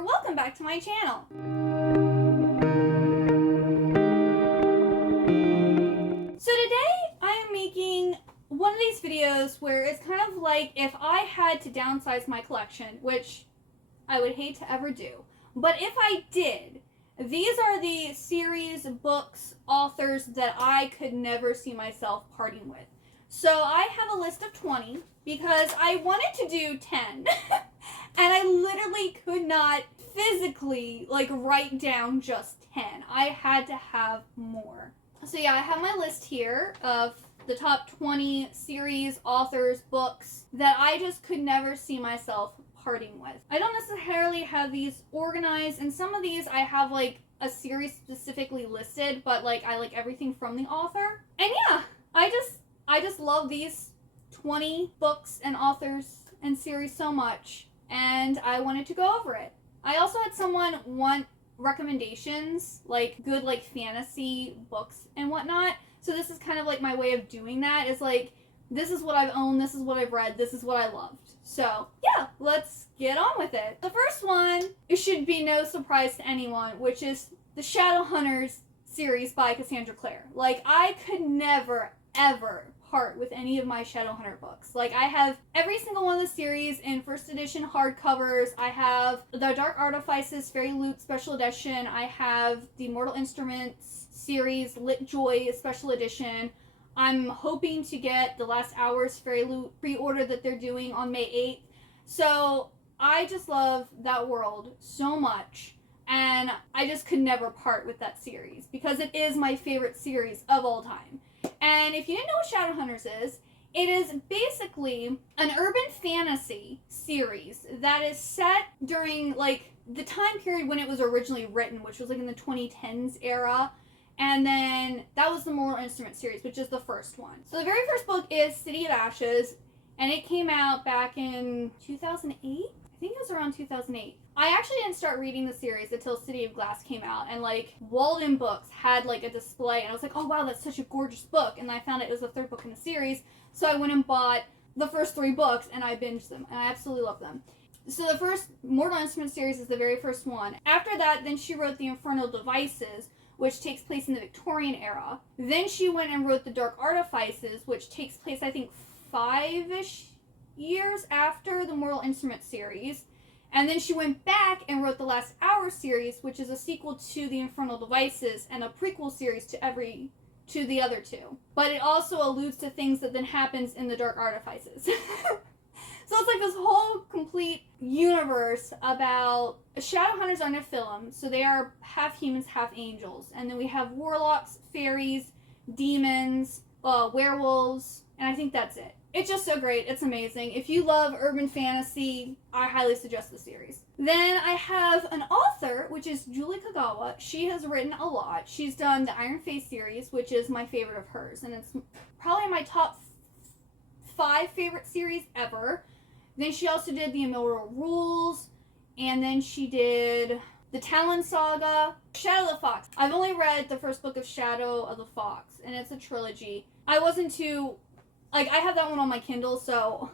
or welcome back to my channel. So today I am making one of these videos where it's kind of like if I had to downsize my collection, which I would hate to ever do, but if I did, these are the series, books, authors that I could never see myself parting with. So I have a list of 20 because I wanted to do 10 and I literally could not physically write down just 10. I had to have more. So yeah, I have my list here of the top 20 series, authors, books that I just could never see myself parting with. I don't necessarily have these organized, and some of these I have a series specifically listed, but I like everything from the author. And yeah, I just love these 20 books and authors and series so much, and I wanted to go over it. I also had someone want recommendations, good fantasy books and whatnot. So this is kind of my way of doing that, is this is what I've owned, this is what I've read, this is what I loved. So yeah, let's get on with it. The first one, it should be no surprise to anyone, which is the Shadowhunters series by Cassandra Clare. I could never, ever part with any of my Shadowhunter books. I have every single one of the series in first edition hardcovers. I have the Dark Artifices Fairy Loot Special Edition. I have the Mortal Instruments series Lit Joy Special Edition. I'm hoping to get the Last Hours Fairy Loot pre-order that they're doing on May 8th. So I just love that world so much, and I just could never part with that series because it is my favorite series of all time. And if you didn't know what Shadowhunters is, it is basically an urban fantasy series that is set during the time period when it was originally written, which was in the 2010s era. And then that was the Mortal Instruments series, which is the first one. So the very first book is City of Ashes, and it came out back in 2008? I think it was around 2008. I actually didn't start reading the series until City of Glass came out, and Walden Books had a display, and I was like, oh wow, that's such a gorgeous book, and I found it was the third book in the series, so I went and bought the first 3 books, and I binged them, and I absolutely love them. So the first Mortal Instruments series is the very first one. After that, then she wrote the Infernal Devices, which takes place in the Victorian era. Then she went and wrote the Dark Artifices, which takes place, I think, 5-ish years after the Mortal Instruments series. And then she went back and wrote the Last Hour series, which is a sequel to the Infernal Devices and a prequel series to the other 2. But it also alludes to things that then happens in the Dark Artifices. So it's this whole complete universe about Shadowhunters are Nephilim, so they are half humans, half angels. And then we have warlocks, fairies, demons, werewolves, and I think that's it. It's just so great. It's amazing. If you love urban fantasy, I highly suggest the series. Then I have an author, which is Julie Kagawa. She has written a lot. She's done the Iron Face series, which is my favorite of hers, and it's probably my top 5 favorite series ever. Then she also did the Immortal Rules, and then she did the Talon Saga, Shadow of the Fox. I've only read the first book of Shadow of the Fox, and it's a trilogy. I wasn't too, I have that one on my Kindle, so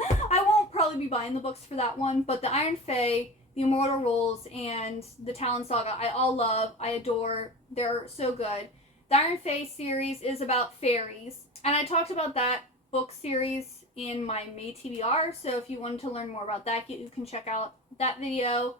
I won't probably be buying the books for that one, but the Iron Fae, the Immortal Rules, and the Talon Saga, I all love, I adore, they're so good. The Iron Fae series is about fairies, and I talked about that book series in my May TBR, so if you wanted to learn more about that, you can check out that video.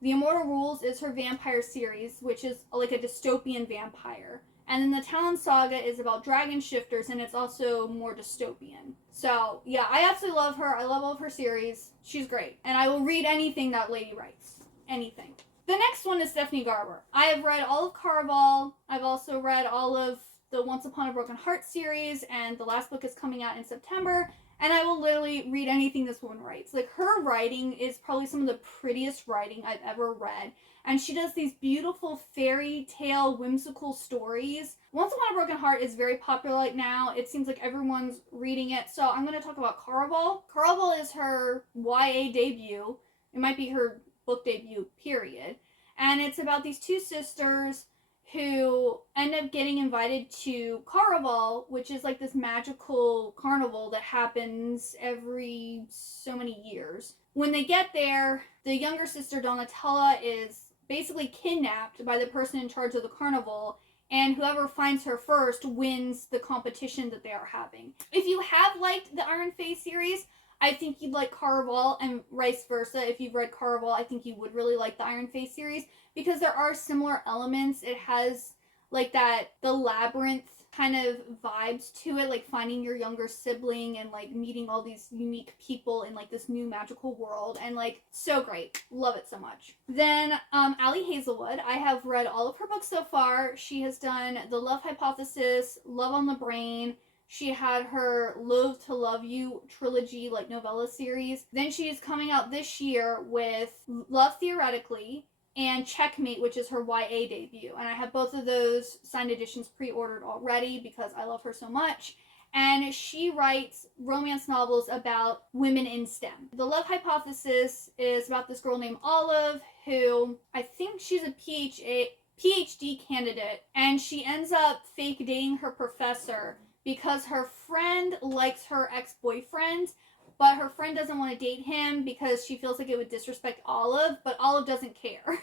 The Immortal Rules is her vampire series, which is a dystopian vampire. And then the Talon Saga is about dragon shifters, and it's also more dystopian. So yeah, I absolutely love her. I love all of her series. She's great. And I will read anything that lady writes. Anything. The next one is Stephanie Garber. I have read all of Caraval. I've also read all of the Once Upon a Broken Heart series, and the last book is coming out in September, and I will literally read anything this woman writes. Her writing is probably some of the prettiest writing I've ever read, and she does these beautiful fairy tale whimsical stories. Once Upon a Broken Heart is very popular right now. It seems like everyone's reading it, so I'm going to talk about Caraval. Caraval is her YA debut. It might be her book debut, period. And it's about these 2 sisters who end up getting invited to Caraval, which is this magical carnival that happens every so many years. when they get there, the younger sister Donatella is basically kidnapped by the person in charge of the carnival, and whoever finds her first wins the competition that they are having. If you have liked the Iron Face series, I think you'd like Caraval, and vice versa. If you've read Caraval, I think you would really like the Iron Face series, because there are similar elements. It has like the labyrinth kind of vibes to it, like finding your younger sibling and like meeting all these unique people in like this new magical world, and like so great. Love it so much. Then Ali Hazelwood, I have read all of her books so far. She has done The Love Hypothesis, Love on the Brain. She had her Loathe to Love You trilogy, like novella series. Then she is coming out this year with Love Theoretically and Checkmate, which is her YA debut. And I have both of those signed editions pre-ordered already because I love her so much. And she writes romance novels about women in STEM. The Love Hypothesis is about this girl named Olive, who I think she's a PhD candidate, and she ends up fake dating her professor because her friend likes her ex-boyfriend, but her friend doesn't want to date him because she feels like it would disrespect Olive, but Olive doesn't care.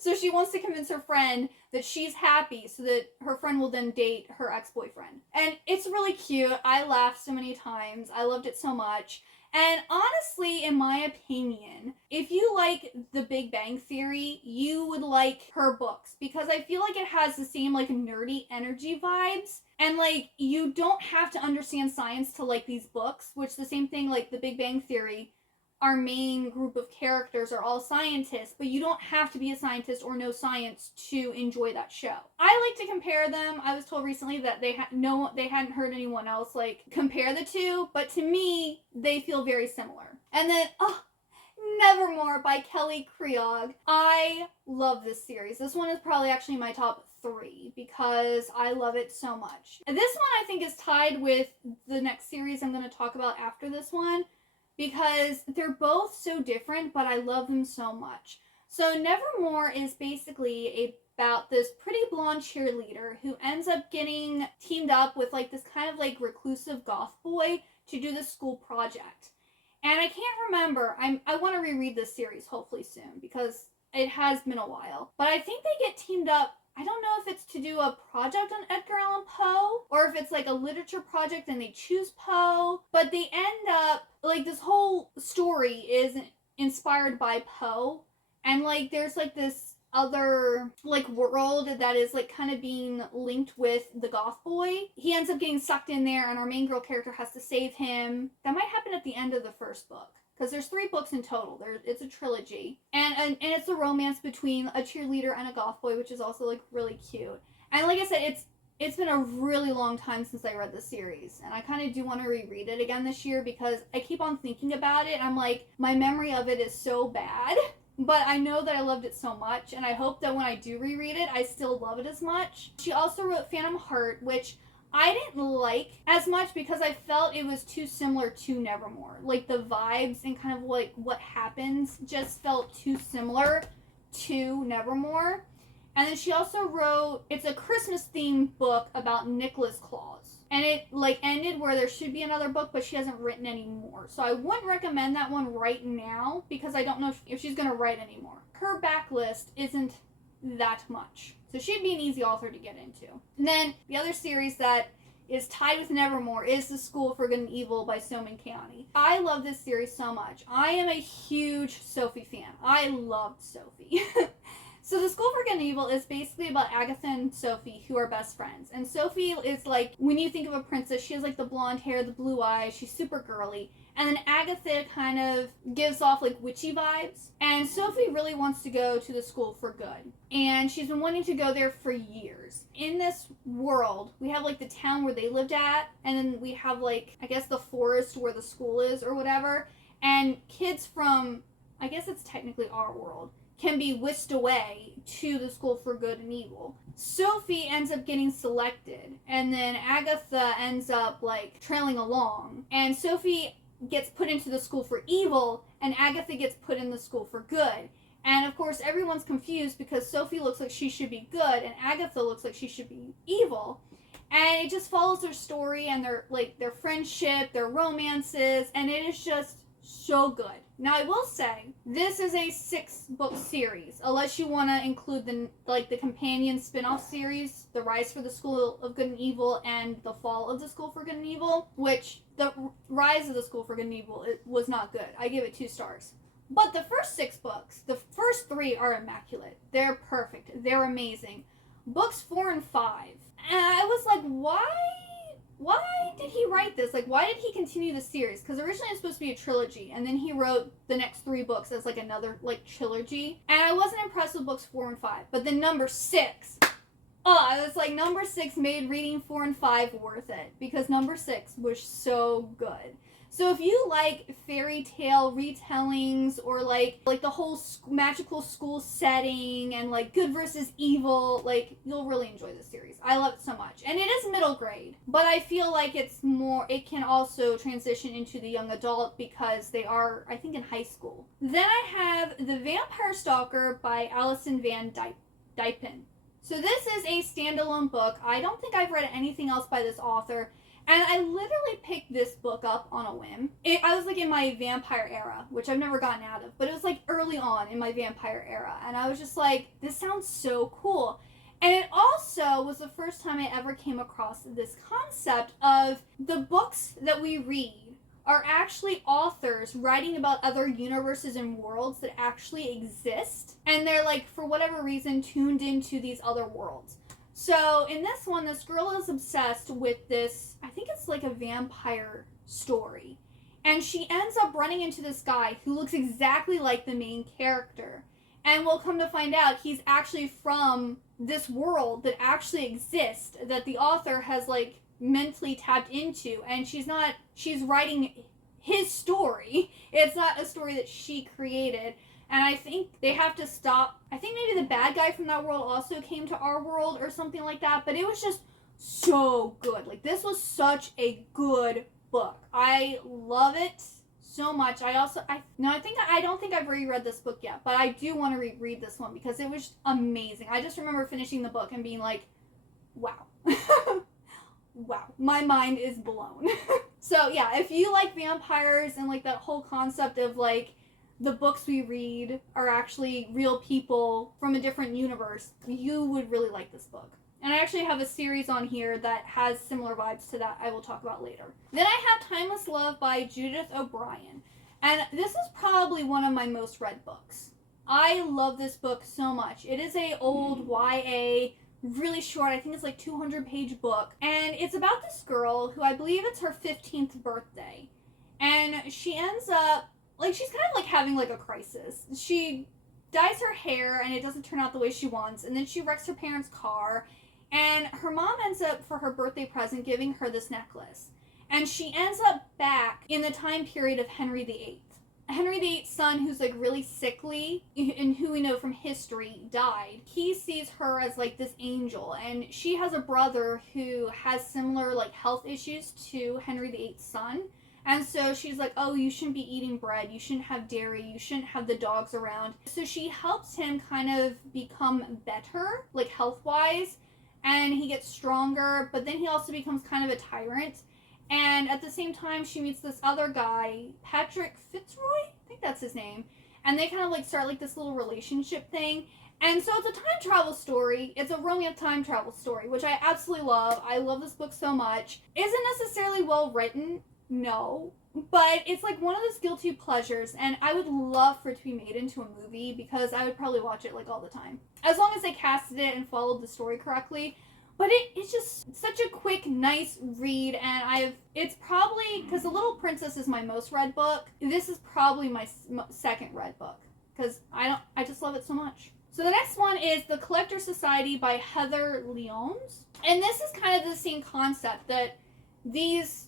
So she wants to convince her friend that she's happy so that her friend will then date her ex-boyfriend. And it's really cute. I laughed so many times. I loved it so much. And honestly, in my opinion, if you like The Big Bang Theory, you would like her books, because I feel like it has the same like nerdy energy vibes. And like, you don't have to understand science to like these books, which the same thing like The Big Bang Theory, our main group of characters are all scientists, but you don't have to be a scientist or know science to enjoy that show. I like to compare them. I was told recently that they hadn't heard anyone else like compare the two, but to me, they feel very similar. And then, Nevermore by Kelly Creag. I love this series. This one is probably actually my top 3 because I love it so much. And this one I think is tied with the next series I'm going to talk about after this one, because they're both so different, but I love them so much. So Nevermore is basically about this pretty blonde cheerleader who ends up getting teamed up with like this kind of like reclusive goth boy to do this school project. And I can't remember, I want to reread this series hopefully soon because it has been a while. But I think they get teamed up. I don't know if it's to do a project on Edgar Allan Poe or if it's like a literature project and they choose Poe, but they end up, like, this whole story is inspired by Poe, and like there's like this other like world that is like kind of being linked with the goth boy. He ends up getting sucked in there and our main girl character has to save him. That might happen at the end of the first book, because there's 3 books in total. It's a trilogy. And it's a romance between a cheerleader and a goth boy, which is also like really cute. And like I said, it's been a really long time since I read the series, and I kind of do want to reread it again this year because I keep on thinking about it. I'm like, my memory of it is so bad, but I know that I loved it so much, and I hope that when I do reread it, I still love it as much. She also wrote Phantom Heart, which I didn't like as much because I felt it was too similar to Nevermore. Like, the vibes and kind of like what happens just felt too similar to Nevermore. And then she also wrote, it's a Christmas themed book about Nicholas Claus. And it like ended where there should be another book, but she hasn't written any more. So I wouldn't recommend that one right now because I don't know if she's going to write anymore. Her backlist isn't that much. So she'd be an easy author to get into. And then the other series that is tied with Nevermore is The School for Good and Evil by Stillman County. I love this series so much. I am a huge Sophie fan. I loved Sophie. So The School for Good and Evil is basically about Agatha and Sophie, who are best friends. And Sophie is like, when you think of a princess, she has like the blonde hair, the blue eyes, she's super girly. And then Agatha kind of gives off like witchy vibes. And Sophie really wants to go to the School for Good. And she's been wanting to go there for years. In this world, we have like the town where they lived at, and then we have like, I guess the forest where the school is or whatever. And kids from, I guess it's technically our world, can be whisked away to the School for Good and Evil. Sophie ends up getting selected, and then Agatha ends up like trailing along. And Sophie gets put into the School for Evil, and Agatha gets put in the School for Good. And of course everyone's confused because Sophie looks like she should be good and Agatha looks like she should be evil. And it just follows their story and their friendship, their romances, and it is just so good. Now, I will say, this is a 6-book series, unless you want to include the companion spin-off series, The Rise for the School of Good and Evil and The Fall of the School for Good and Evil, which the Rise of the School for Good and Evil, it was not good. I give it 2 stars. But the first 6 books, the first 3 are immaculate. They're perfect. They're amazing. Books 4 and 5. And I was like, why did he write this? Like, why did he continue the series? Because originally it was supposed to be a trilogy, and then he wrote the next 3 books as, like, another, like, trilogy. And I wasn't impressed with books 4 and 5. But then number 6, I was like, number 6 made reading 4 and 5 worth it. Because number 6 was so good. So if you like fairy tale retellings or like the whole magical school setting and like good versus evil, like you'll really enjoy this series. I love it so much. And it is middle grade, but I feel like it can also transition into the young adult because they are, I think, in high school. Then I have The Vampire Stalker by Alison Van Dypen. So this is a standalone book. I don't think I've read anything else by this author. And I literally picked this book up on a whim. I was like in my vampire era, which I've never gotten out of, but it was like early on in my vampire era. And I was just like, this sounds so cool. And it also was the first time I ever came across this concept of the books that we read are actually authors writing about other universes and worlds that actually exist. And they're like, for whatever reason, tuned into these other worlds. So in this one, this girl is obsessed with this, I think it's like a vampire story. And she ends up running into this guy who looks exactly like the main character. And we'll come to find out he's actually from this world that actually exists, that the author has like mentally tapped into. And she's writing his story. It's not a story that she created. And I think they have to stop. I think maybe the bad guy from that world also came to our world or something like that. But it was just so good. Like, this was such a good book. I love it so much. I don't think I've reread this book yet. But I do want to reread this one because it was amazing. I just remember finishing the book and being like, wow. Wow. My mind is blown. So, yeah, if you like vampires and, like, that whole concept of, like, the books we read are actually real people from a different universe, you would really like this book. And I actually have a series on here that has similar vibes to that I will talk about later. Then I have Timeless Love by Judith O'Brien. And this is probably one of my most read books. I love this book so much. It is a old YA, really short, I think it's like 200-page book. And it's about this girl who I believe it's her 15th birthday. And she ends up, like, she's kind of like having like a crisis. She dyes her hair and it doesn't turn out the way she wants. And then she wrecks her parents' car. And her mom ends up, for her birthday present, giving her this necklace. And she ends up back in the time period of Henry VIII. Henry VIII's son, who's like really sickly, and who we know from history died, he sees her as like this angel. And she has a brother who has similar like health issues to Henry VIII's son. And so she's like, oh, you shouldn't be eating bread, you shouldn't have dairy, you shouldn't have the dogs around. So she helps him kind of become better, like health-wise, and he gets stronger, but then he also becomes kind of a tyrant. And at the same time, she meets this other guy, Patrick Fitzroy? I think that's his name. And they kind of like start like this little relationship thing. And so it's a time travel story. It's a romance time travel story, which I absolutely love. I love this book so much. Isn't necessarily well written. No, but it's like one of those guilty pleasures, and I would love for it to be made into a movie because I would probably watch it like all the time, as long as they casted it and followed the story correctly. But it's just such a quick, nice read, and it's probably, because The Little Princess is my most read book, this is probably my second read book, because I just love it so much. So the next one is The Collector Society by Heather Lyons, and this is kind of the same concept, that these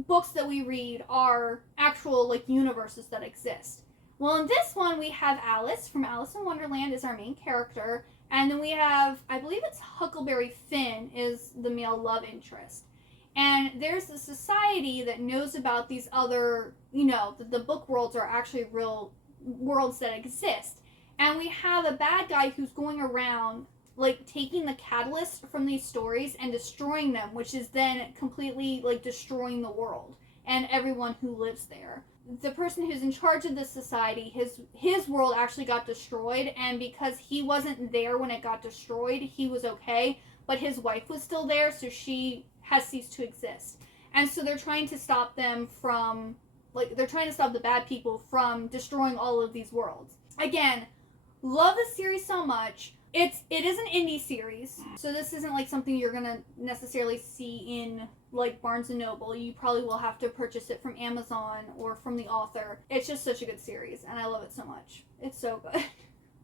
books that we read are actual like universes that exist. Well, in this one we have Alice from Alice in Wonderland is our main character, and then we have, I believe it's Huckleberry Finn is the male love interest. And there's a society that knows about these other, the book worlds are actually real worlds that exist. And we have a bad guy who's going around like taking the catalyst from these stories and destroying them, which is then completely like destroying the world and everyone who lives there. the person who's in charge of this society, his world actually got destroyed, and because he wasn't there when it got destroyed, he was okay, but his wife was still there, so she has ceased to exist. And so they're trying to stop them from, like, they're trying to stop the bad people from destroying all of these worlds. Again, love this series so much. It is an indie series, so this isn't like something you're gonna necessarily see in like Barnes & Noble. You probably will have to purchase it from Amazon or from the author. It's just such a good series, and I love it so much. It's so good.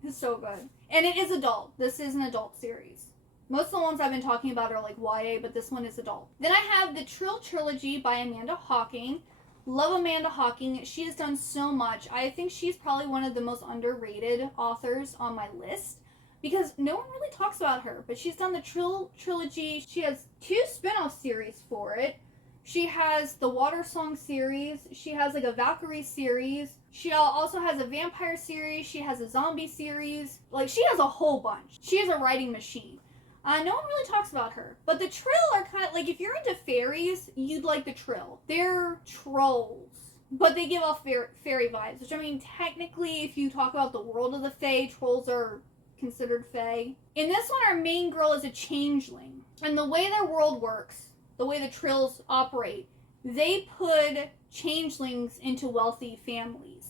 It's so good. And it is adult. This is an adult series. Most of the ones I've been talking about are like YA, but this one is adult. Then I have the Trill Trilogy by Amanda Hawking. Love Amanda Hawking. She has done so much. I think she's probably one of the most underrated authors on my list, because no one really talks about her, but she's done the Trill Trilogy. She has 2 spin-off series for it. She has the Water Song series. She has like a Valkyrie series. She also has a vampire series. She has a zombie series. Like, she has a whole bunch. She is a writing machine. No one really talks about her. But the Trill are kind of, like, if you're into fairies, you'd like the Trill. They're trolls, but they give off fairy vibes, which, I mean, technically, if you talk about the world of the Fae, trolls are considered Fae. In this one, our main girl is a changeling. And the way their world works, the way the Trills operate, they put changelings into wealthy families.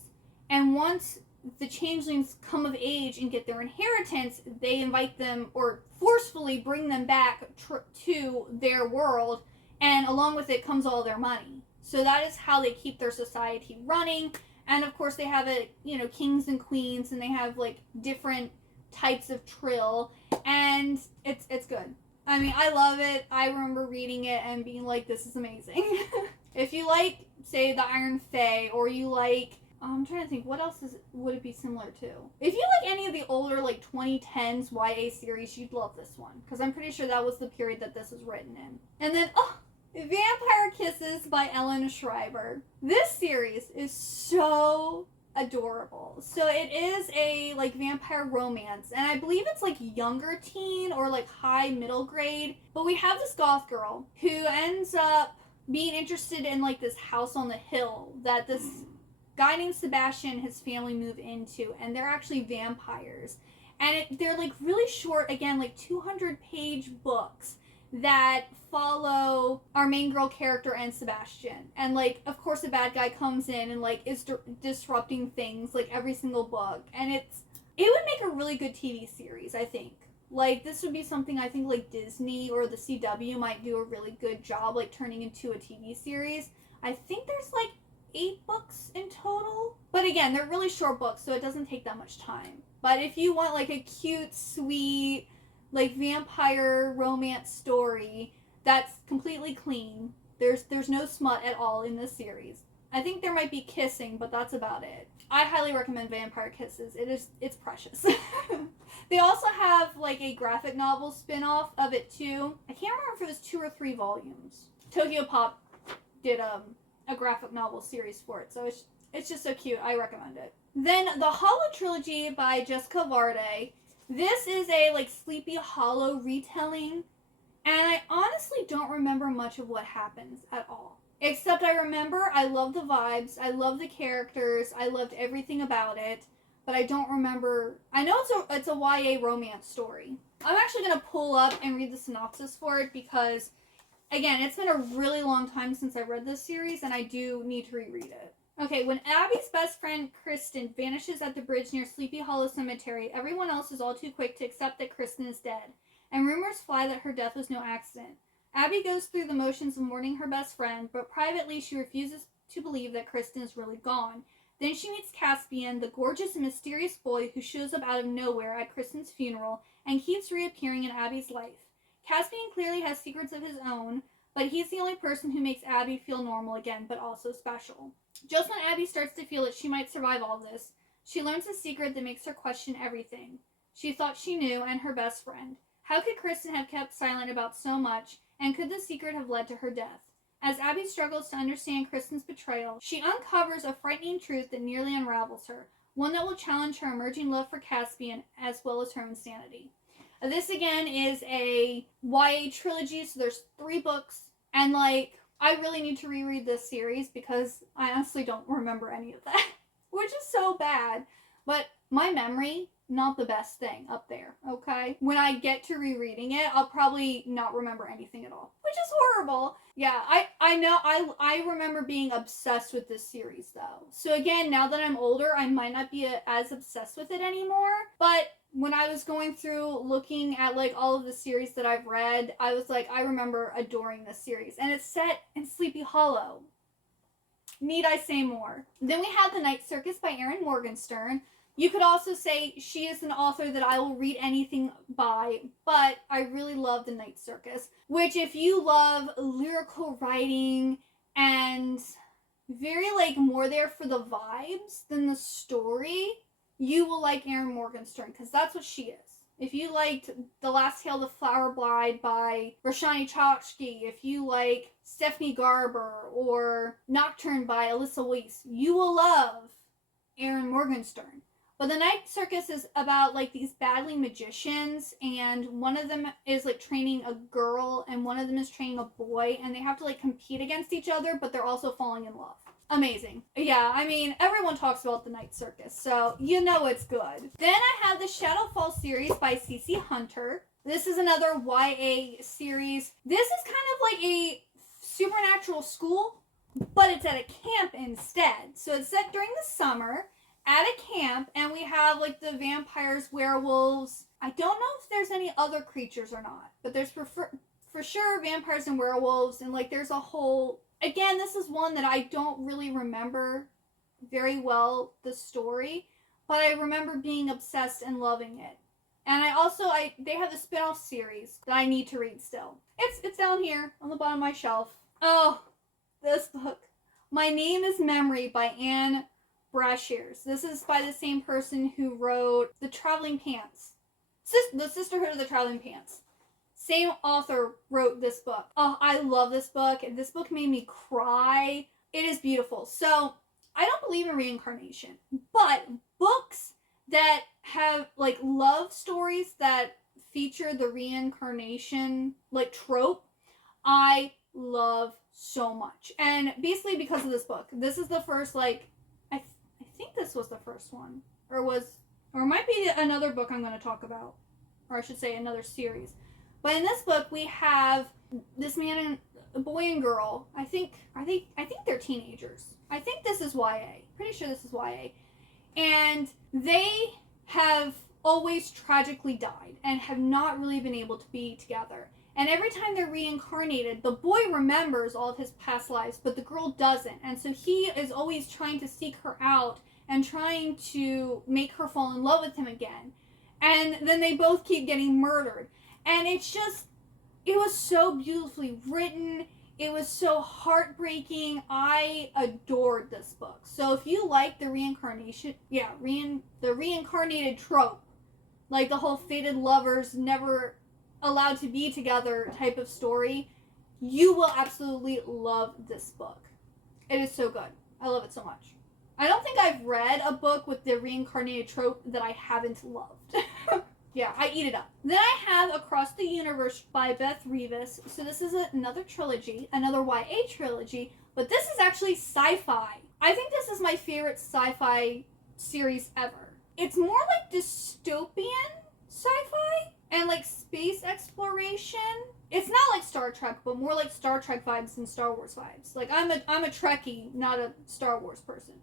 And once the changelings come of age and get their inheritance, they invite them or forcefully bring them back to their world, and along with it comes all their money. So that is how they keep their society running. And of course they have kings and queens, and they have like different types of Trill, and it's good. I mean, I love it. I remember reading it and being like, this is amazing. If you like, say, the Iron Fae, or you like, I'm trying to think, what else would it be similar to? If you like any of the older, like, 2010s YA series, you'd love this one, because I'm pretty sure that was the period that this was written in. And then, Vampire Kisses by Ellen Schreiber. This series is so adorable. So it is a like vampire romance, and I believe it's like younger teen or like high middle grade, but we have this goth girl who ends up being interested in like this house on the hill that this guy named Sebastian and his family move into, and they're actually vampires, and they're like really short, again, like 200-page books that follow our main girl character and Sebastian. And like, of course, a bad guy comes in and like is disrupting things like every single book, and it would make a really good TV series, I think. Like, this would be something I think like Disney or the CW might do a really good job like turning into a TV series. I think there's like 8 books in total, but again, they're really short books, so it doesn't take that much time. But if you want like a cute, sweet, like vampire romance story that's completely clean, there's no smut at all in this series. I think there might be kissing, but that's about it. I highly recommend Vampire Kisses. It's precious. They also have like a graphic novel spin-off of it too. I can't remember if it was 2 or 3 volumes. Tokyo Pop did a graphic novel series for it, so it's just so cute. I recommend it. Then the Holo Trilogy by Jessica Varday. This is a like Sleepy Hollow retelling, and I honestly don't remember much of what happens at all. Except I remember I love the vibes, I love the characters, I loved everything about it, but I don't remember. I know it's a YA romance story. I'm actually going to pull up and read the synopsis for it because, again, it's been a really long time since I read this series, and I do need to reread it. Okay, when Abby's best friend, Kristen, vanishes at the bridge near Sleepy Hollow Cemetery, everyone else is all too quick to accept that Kristen is dead, and rumors fly that her death was no accident. Abby goes through the motions of mourning her best friend, but privately she refuses to believe that Kristen is really gone. Then she meets Caspian, the gorgeous and mysterious boy who shows up out of nowhere at Kristen's funeral and keeps reappearing in Abby's life. Caspian clearly has secrets of his own, but he's the only person who makes Abby feel normal again, but also special. Just when Abby starts to feel that she might survive all this, she learns a secret that makes her question everything. She thought she knew, and her best friend. How could Kristen have kept silent about so much, and could the secret have led to her death? As Abby struggles to understand Kristen's betrayal, she uncovers a frightening truth that nearly unravels her, one that will challenge her emerging love for Caspian as well as her insanity. This, again, is a YA trilogy, so there's 3 books, and, like, I really need to reread this series because I honestly don't remember any of that, which is so bad. But my memory, not the best thing up there, okay? When I get to rereading it, I'll probably not remember anything at all, which is horrible. Yeah, I know, I remember being obsessed with this series, though. So again, now that I'm older, I might not be as obsessed with it anymore, but when I was going through looking at like all of the series that I've read, I was like, I remember adoring this series. And it's set in Sleepy Hollow. Need I say more? Then we have The Night Circus by Erin Morgenstern. You could also say she is an author that I will read anything by, but I really love The Night Circus, which if you love lyrical writing and very like more there for the vibes than the story, you will like Erin Morgenstern, because that's what she is. If you liked The Last Tale of the Flower Bride by Roshani Chokshi, if you like Stephanie Garber or Nocturne by Alyssa Weiss, you will love Erin Morgenstern. But The Night Circus is about like these battling magicians, and one of them is like training a girl and one of them is training a boy, and they have to like compete against each other, but they're also falling in love. Amazing. Yeah, I mean, everyone talks about The Night Circus, so you know it's good. Then I have the Shadowfall series by CC Hunter. This is another YA series. This is kind of like a supernatural school, but it's at a camp instead. So it's set during the summer at a camp, and we have like the vampires, werewolves. I don't know if there's any other creatures or not, but there's for sure vampires and werewolves, and like there's a whole... Again, this is one that I don't really remember very well, the story, but I remember being obsessed and loving it. And they have a spin-off series that I need to read still. It's down here on the bottom of my shelf. Oh, this book. My Name is Memory by Anne Brashears. This is by the same person who wrote The Traveling Pants. The Sisterhood of the Traveling Pants. Same author wrote this book. Oh, I love this book. This book made me cry. It is beautiful. So, I don't believe in reincarnation, but books that have, like, love stories that feature the reincarnation, like, trope, I love so much. And basically because of this book. This is the first, like, I think this was the first one. Or it might be another book I'm going to talk about. Or I should say another series. But in this book, we have this man and a boy and girl. I think they're teenagers. I think this is YA. Pretty sure this is YA. And they have always tragically died and have not really been able to be together. And every time they're reincarnated, the boy remembers all of his past lives, but the girl doesn't. And so he is always trying to seek her out and trying to make her fall in love with him again. And then they both keep getting murdered. And it was so beautifully written. It was so heartbreaking. I adored this book. So if you like the reincarnation, the reincarnated trope, like the whole fated lovers never allowed to be together type of story, you will absolutely love this book. It is so good. I love it so much. I don't think I've read a book with the reincarnated trope that I haven't loved. Yeah, I eat it up. Then I have Across the Universe by Beth Revis. So this is another trilogy, another YA trilogy, but this is actually sci-fi. I think this is my favorite sci-fi series ever. It's more like dystopian sci-fi and like space exploration. It's not like Star Trek, but more like Star Trek vibes than Star Wars vibes. Like I'm a Trekkie, not a Star Wars person.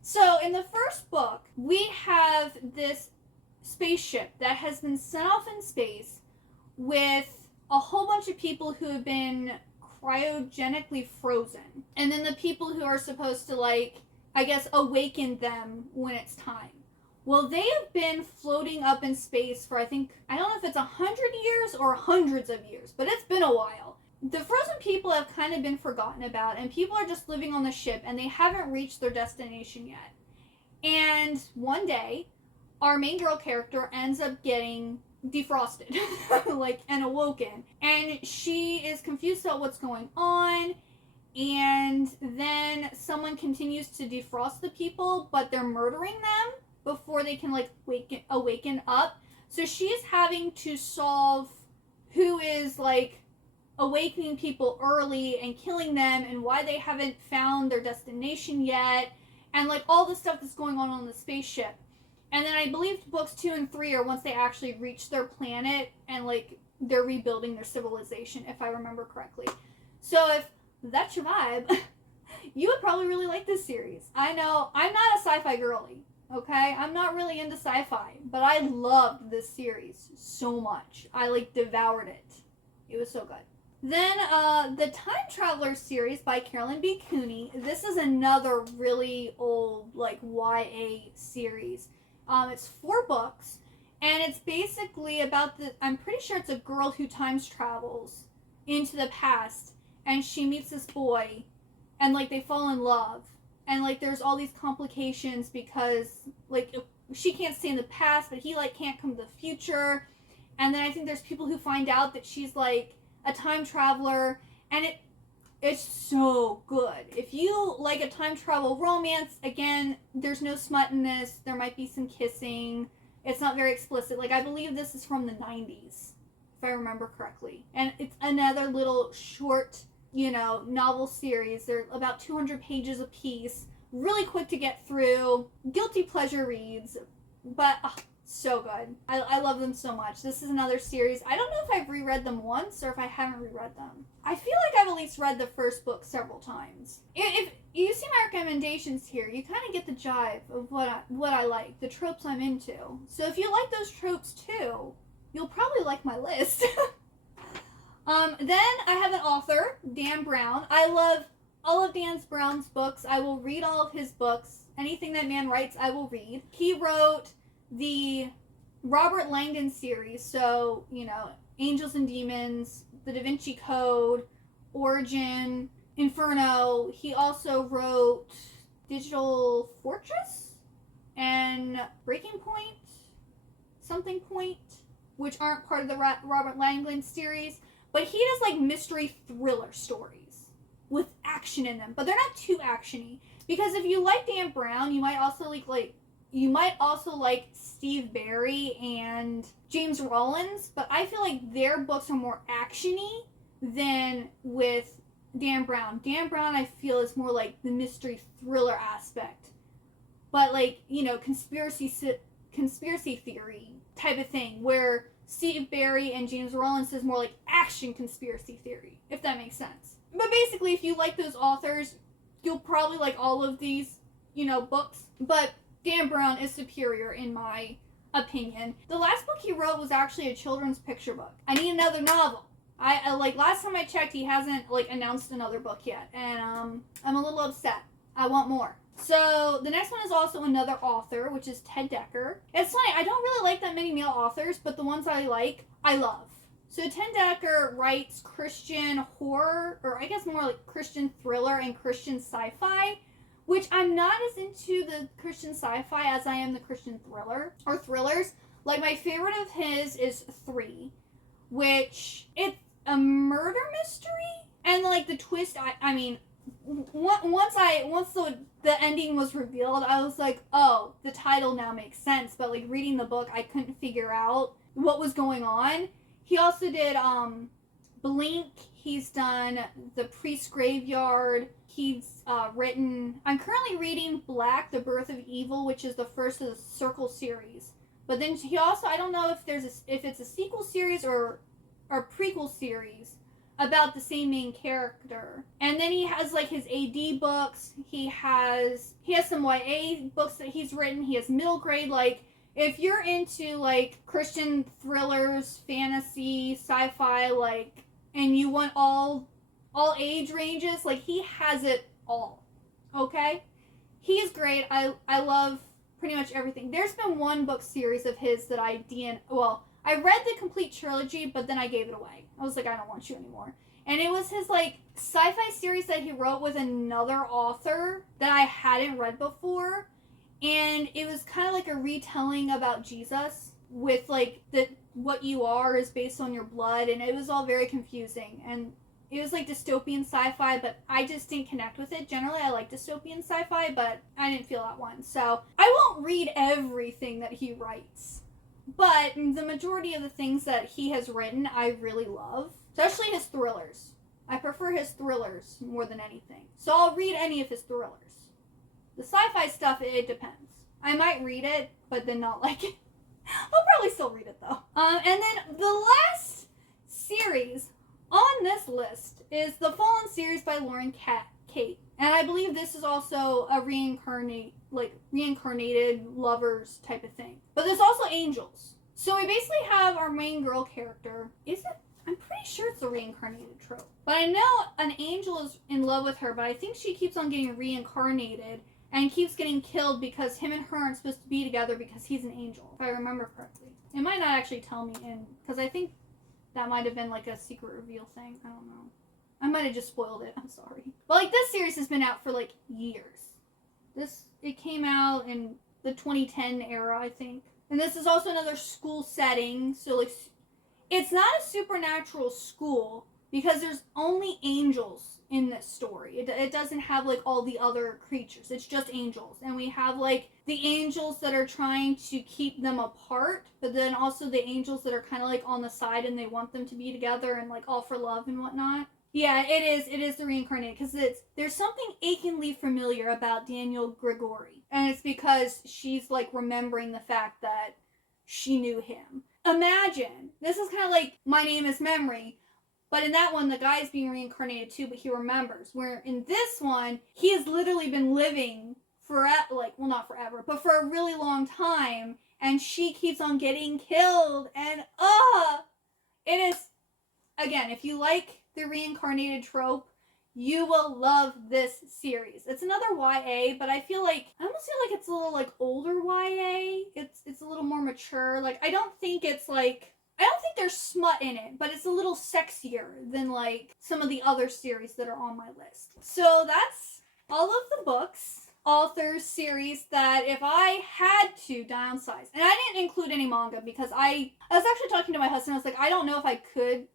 So in the first book, we have this spaceship that has been sent off in space with a whole bunch of people who have been cryogenically frozen. And then the people who are supposed to, like, I guess, awaken them when it's time. Well, they have been floating up in space for, I don't know if it's 100 years or hundreds of years, but it's been a while. The frozen people have kind of been forgotten about, and people are just living on the ship, and they haven't reached their destination yet. And one day, our main girl character ends up getting defrosted, and awoken. And she is confused about what's going on, and then someone continues to defrost the people, but they're murdering them before they can, awaken up. So she's having to solve who is, awakening people early and killing them, and why they haven't found their destination yet, and like all the stuff that's going on the spaceship. And then I believe books 2 and 3 are once they actually reach their planet and like they're rebuilding their civilization, if I remember correctly. So if that's your vibe, you would probably really like this series. I know I'm not a sci-fi girly, okay? I'm not really into sci-fi, but I loved this series so much. I like devoured it. It was so good. Then the Time Traveler series by Carolyn B. Cooney. This is another really old like YA series. It's 4 books, and it's basically about I'm pretty sure it's a girl who time travels into the past, and she meets this boy, and like they fall in love, and like there's all these complications because like she can't stay in the past, but he like can't come to the future, and then I think there's people who find out that she's like a time traveler, and it's so good. If you like a time travel romance, again, there's no smut in this. There might be some kissing. It's not very explicit. Like, I believe this is from the 90s, if I remember correctly. And it's another little short, novel series. They're about 200 pages a piece. Really quick to get through. Guilty pleasure reads. But, so good. I love them so much. This is another series. I don't know if I've reread them once or if I haven't reread them. I feel like I've at least read the first book several times. If you see my recommendations here, you kind of get the jive of what I like, the tropes I'm into. So if you like those tropes too, you'll probably like my list. Then I have an author, Dan Brown. I love all of Dan Brown's books. I will read all of his books. Anything that man writes, I will read. He wrote the Robert Langdon series, so, Angels and Demons, The Da Vinci Code, Origin, Inferno. He also wrote Digital Fortress and Breaking Point, Something Point, which aren't part of the Robert Langdon series, but he does like mystery thriller stories with action in them, but they're not too actiony, because if you like Dan Brown, you might also like Steve Barry and James Rollins, but I feel like their books are more actiony than with Dan Brown. Dan Brown, I feel, is more like the mystery thriller aspect, but like, conspiracy theory type of thing, where Steve Barry and James Rollins is more like action conspiracy theory, if that makes sense. But basically, if you like those authors, you'll probably like all of these, books, but Dan Brown is superior in my opinion. The last book he wrote was actually a children's picture book. I need another novel. I like, last time I checked, he hasn't like announced another book yet, and I'm a little upset. I want more. So the next one is also another author, which is Ted Dekker. It's funny, I don't really like that many male authors, but the ones I like, I love. So Ted Dekker writes Christian horror, or I guess more like Christian thriller and Christian sci-fi, which I'm not as into the Christian sci-fi as I am the Christian thriller, or thrillers. Like, my favorite of his is 3, which, it's a murder mystery, and like the twist, I mean, once the ending was revealed, I was like, oh, the title now makes sense, but like reading the book, I couldn't figure out what was going on. He also did Blink. He's done The Priest's Graveyard. He's written, I'm currently reading Black, The Birth of Evil, which is the first of the Circle series. But then he also, I don't know if it's a sequel series or a prequel series about the same main character. And then he has like his AD books. He has some YA books that he's written. He has middle grade, like, if you're into like Christian thrillers, fantasy, sci-fi, like, and you want all age ranges, like, he has it all. Okay? He's great. I love pretty much everything. There's been one book series of his that I read the complete trilogy, but then I gave it away. I was like, I don't want you anymore. And it was his like sci-fi series that he wrote with another author that I hadn't read before. And it was kind of like a retelling about Jesus with like what you are is based on your blood, and it was all very confusing. And it was like dystopian sci-fi, but I just didn't connect with it. Generally, I like dystopian sci-fi, but I didn't feel that one. So I won't read everything that he writes, but the majority of the things that he has written, I really love. especially his thrillers. I prefer his thrillers more than anything. So I'll read any of his thrillers. The sci-fi stuff, it depends. I might read it, but then not like it. I'll probably still read it though. And then the last series on this list is the Fallen series by Lauren Kate. And I believe this is also a reincarnated lovers type of thing. But there's also angels. So we basically have our main girl character. Is it? I'm pretty sure it's a reincarnated trope. But I know an angel is in love with her, but I think she keeps on getting reincarnated and keeps getting killed because him and her aren't supposed to be together because he's an angel, if I remember correctly. It might not actually tell me because I think that might have been like a secret reveal thing. I don't know. I might have just spoiled it. I'm sorry. But like this series has been out for like years. It came out in the 2010 era, I think. And this is also another school setting. So like, it's not a supernatural school because there's only angels in this story. It doesn't have like all the other creatures. It's just angels. And we have like the angels that are trying to keep them apart, but then also the angels that are kind of like on the side and they want them to be together and like all for love and whatnot. Yeah, it is the reincarnated because there's something achingly familiar about Daniel Gregory. And it's because she's like remembering the fact that she knew him. Imagine, this is kind of like My Name is Memory, but in that one, the guy's being reincarnated too, but he remembers. Where in this one, he has literally been living not forever, but for a really long time, and she keeps on getting killed, and it is, again, if you like the reincarnated trope, you will love this series. It's another YA, but I almost feel like it's a little like older YA. It's a little more mature. Like I don't think there's smut in it, but it's a little sexier than like some of the other series that are on my list. So that's all of the books, authors, series that if I had to downsize, and I didn't include any manga because I was actually talking to my husband. I was like, I don't know if I could.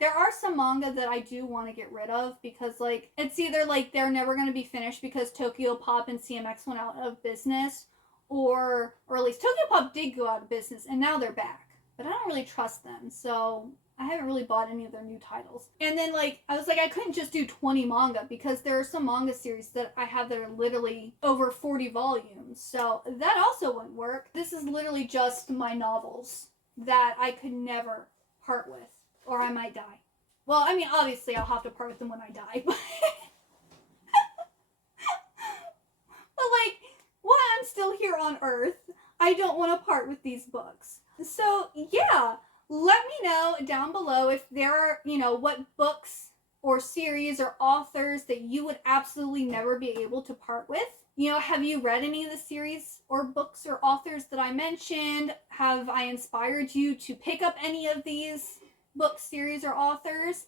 There are some manga that I do want to get rid of because, like, it's either, like, they're never going to be finished because Tokyo Pop and CMX went out of business, or at least Tokyo Pop did go out of business, and now they're back. But I don't really trust them, so I haven't really bought any of their new titles. And then, like, I was like, I couldn't just do 20 manga because there are some manga series that I have that are literally over 40 volumes, so that also wouldn't work. This is literally just my novels that I could never part with. Or I might die. Well, I mean, obviously I'll have to part with them when I die, but like, while I'm still here on Earth, I don't want to part with these books. So, yeah, let me know down below if there are, what books or series or authors that you would absolutely never be able to part with. Have you read any of the series or books or authors that I mentioned? Have I inspired you to pick up any of these book series or authors?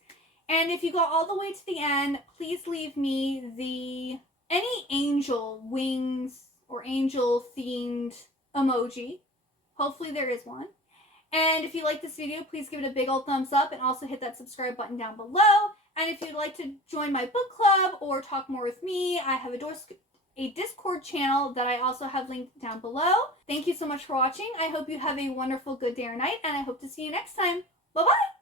And if you got all the way to the end, please leave me any angel wings or angel themed emoji. Hopefully there is one. And if you like this video, please give it a big old thumbs up and also hit that subscribe button down below. And if you'd like to join my book club or talk more with me, I have a Discord channel that I also have linked down below. Thank you so much for watching. I hope you have a wonderful good day or night, and I hope to see you next time. Bye-bye!